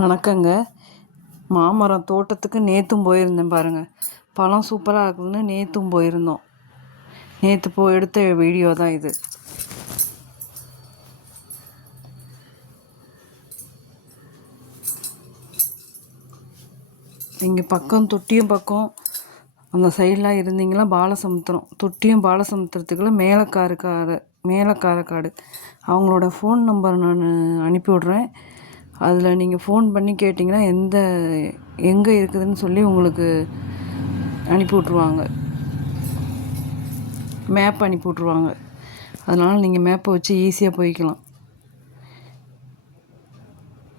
வணக்கங்க. மாமரம் தோட்டத்துக்கு நேற்றும் போயிருந்தேன் பாருங்கள். பழம் சூப்பராக இருக்குதுன்னு நேற்றும் போயிருந்தோம். நேற்று எடுத்த வீடியோ தான் இது. இங்கே பக்கம் தொட்டியும் பக்கம் அந்த சைடெலாம் இருந்தீங்களா பாலசமுத்திரம். தொட்டியும் பாலசமுத்திரத்துக்குள்ள மேலக்காரக்காடு அவங்களோட ஃபோன் நம்பர் நான் அனுப்பி விட்றேன். அதில் நீங்கள் ஃபோன் பண்ணி கேட்டிங்கன்னா எங்கே இருக்குதுன்னு சொல்லி உங்களுக்கு அனுப்பி விட்ருவாங்க. மேப் அனுப்பி விட்ருவாங்க. அதனால் நீங்கள் மேப்பை வச்சு ஈஸியாக போய்க்கலாம்.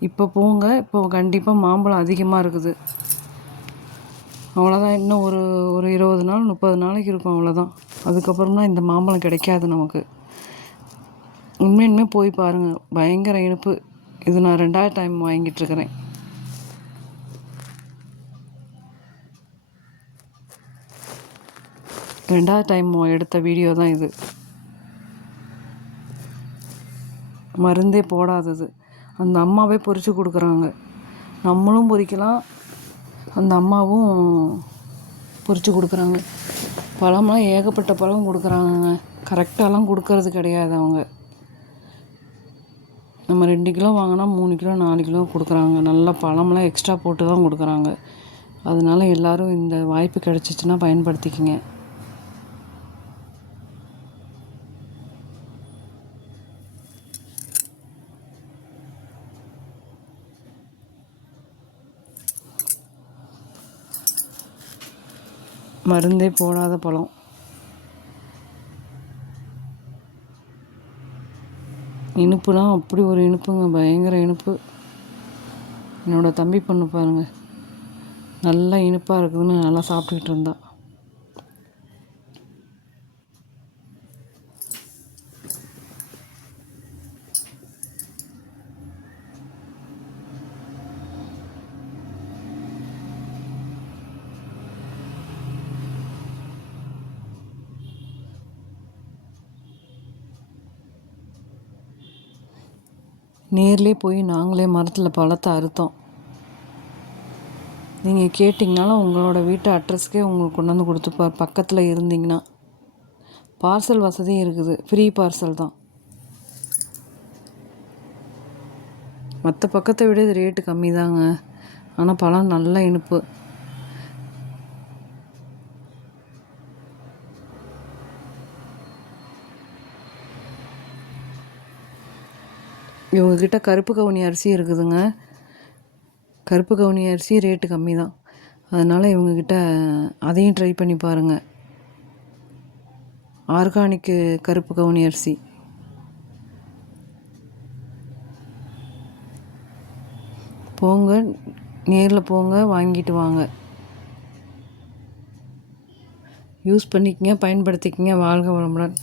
இப்போ போங்க. இப்போ கண்டிப்பாக மாம்பழம் அதிகமாக இருக்குது. அவ்வளோதான். இன்னும் ஒரு 20 நாள் 30 நாளைக்கு இருக்கும். அவ்வளோதான். அதுக்கப்புறம் தான் இந்த மாம்பழம் கிடைக்காது நமக்கு. உண்மையுமே போய் பாருங்கள். பயங்கர இனிப்பு. இது நான் 2வது டைம் வாங்கிட்டுருக்கிறேன். ரெண்டாவது டைம் எடுத்த வீடியோ தான் இது. மருந்தே போடாதது. அந்த அம்மாவே பொறிச்சு கொடுக்குறாங்க. நம்மளும் பொறிக்கலாம், அந்த அம்மாவும் பொறிச்சு கொடுக்குறாங்க. பழம்லாம் ஏகப்பட்ட பழம் கொடுக்குறாங்க. கரெக்டாலாம் கொடுக்கறது கிடையாது அவங்க. நம்ம 2 கிலோ வாங்கினா 3 கிலோ 4 கிலோ கொடுக்குறாங்க. நல்லா பழம்லாம் எக்ஸ்ட்ரா போட்டு தான் கொடுக்குறாங்க. அதனால எல்லோரும் இந்த வாய்ப்பு கிடச்சிச்சின்னா பயன்படுத்திக்கிங்க. மருந்தே போடாத பழம். இனிப்புலாம் அப்படி ஒரு இனிப்புங்க. பயங்கர இனிப்பு. என்னோடய தம்பி பொண்ணு பாருங்கள், நல்லா இனிப்பாக இருக்குதுன்னு நல்லா சாப்பிட்டுக்கிட்டு இருந்தா. நேர்லேயே போய் நாங்களே மரத்தில் பழத்தை அறுத்தோம். நீங்கள் கேட்டிங்கனாலும் உங்களோட வீட்டு அட்ரஸ்க்கே உங்களுக்கு கொண்டு வந்து கொடுத்துப்பார். பக்கத்தில் இருந்தீங்கன்னா பார்சல் வசதியும் இருக்குது. ஃப்ரீ பார்சல் தான். மற்ற பக்கத்தை விட இது ரேட்டு கம்மி தாங்க. ஆனால் பழம் நல்ல இனிப்பு. இவங்கக்கிட்ட கருப்பு கவுனி அரிசி இருக்குதுங்க. கருப்பு கவுனி அரிசி ரேட்டு கம்மி தான். அதனால் இவங்கக்கிட்ட அதையும் ட்ரை பண்ணி பாருங்கள். ஆர்கானிக்கு கருப்பு கவுனி அரிசி. போங்க, நேரில் போங்க, வாங்கிட்டு வாங்க. யூஸ் பண்ணிக்கங்க, பயன்படுத்திக்கங்க. வாழ்க வளமுடன்.